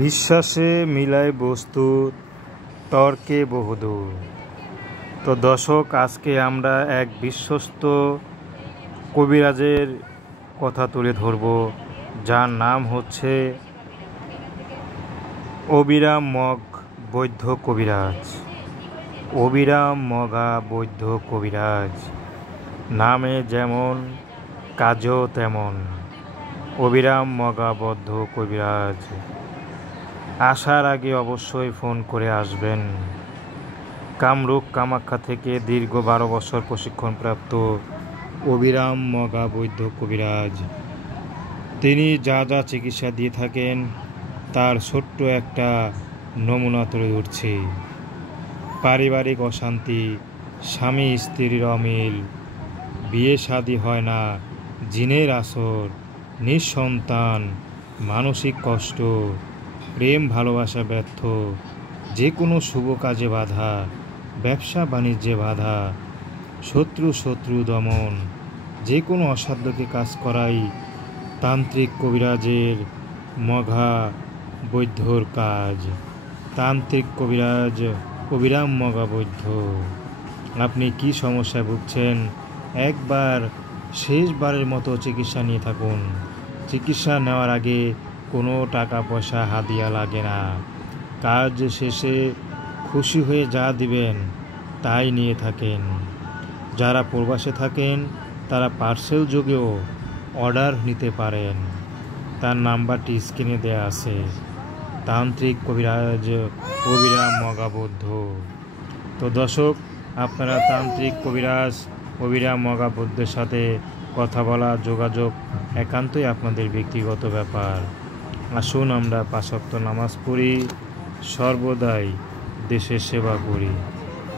বিশ্বাসে মিলায় বস্তু, তর্কে বহুদূর। তো দর্শক, আজকে আমরা এক বিশ্বস্ত কবিরাজের কথা তুলে ধরব, যার নাম হচ্ছে অবিরাম মগ বৈদ্য কবিরাজ। অবিরাম মগা বৈদ্য কবিরাজ নামে যেমন, কাজও তেমন। অবিরাম মগা বৌদ্ধ কবিরাজ আসার আগে অবশ্যই ফোন করে আসবেন। কামরূপ কামাখ্যা থেকে দীর্ঘ 12 বছর প্রশিক্ষণপ্রাপ্ত অবিরাম মগা বৈদ্য কবিরাজ, তিনি যা যা চিকিৎসা দিয়ে থাকেন তার ছোট্ট একটা নমুনা তুলে ধরছি। পারিবারিক অশান্তি, স্বামী স্ত্রীর অমিল, বিয়ে শাদী হয় না, জিনের আসর, নিঃসন্তান, মানসিক কষ্ট, প্রেম ভালোবাসা ব্যর্থ, যে কোনো শুভ কাজে বাধা, ব্যবসা বাণিজ্যে বাধা, শত্রু দমন, যে কোনো অসাধ্যকে কাজ করাই তান্ত্রিক কবিরাজের মঘা বৈদ্যর কাজ। তান্ত্রিক কবিরাজ অবিরাম মগা বৈদ্য। আপনি কি সমস্যায় ভুগছেন, একবার শেষবারের মতো চিকিৎসা নিয়ে থাকুন। চিকিৎসা নেওয়ার আগে কোনো টাকা পয়সা হাদিয়া লাগে না। কাজ শেষে খুশি হয়ে যা দিবেন তাই নিয়ে থাকেন। যারা প্রবাসে থাকেন তারা পার্সেল যোগেও অর্ডার নিতে পারেন। তার নাম্বারটি স্ক্রিনে দেওয়া আছে। তান্ত্রিক কবিরাজ অবিরাম মগা বৌদ্ধ। তো দর্শক, আপনারা তান্ত্রিক কবিরাজ অবিরাম মগা বৌদ্ধের সাথে কথা বলা, যোগাযোগ একান্তই আপনাদের ব্যক্তিগত ব্যাপার। আসুন আমরা 5 ওয়াক্ত নামাজ পড়ি, সর্বদাই দেশের সেবা করি।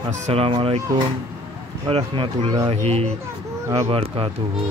আসসালামু আলাইকুম ওয়া রাহমাতুল্লাহি ওয়া বারাকাতুহু।